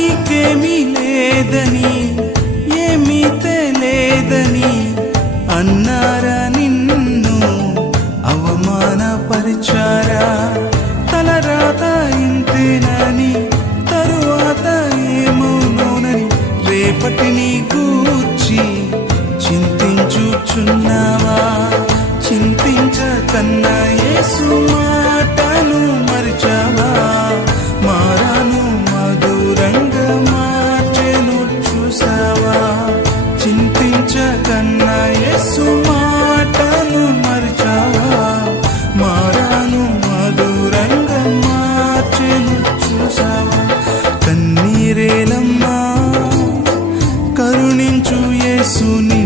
నీకేమీ లేదని ఏమీ తెలియదని అన్నారా, నిన్ను అవమానపరిచారా? తలరాత ఇంతేనని తరువాత ఏమవునోనని రేపటిని గూర్చి చింతించుచున్నావా? చింతించకన్నా యేసు మాటను మరిచావా? మారాను మధురంగా మార్చెను చూసావా? చింతించకన్నా యేసు మాటను మరిచావా? మారాను మధురంగా మార్చెను చూసావా? కన్నీరేలమ్మా, కరుణించు యేసుని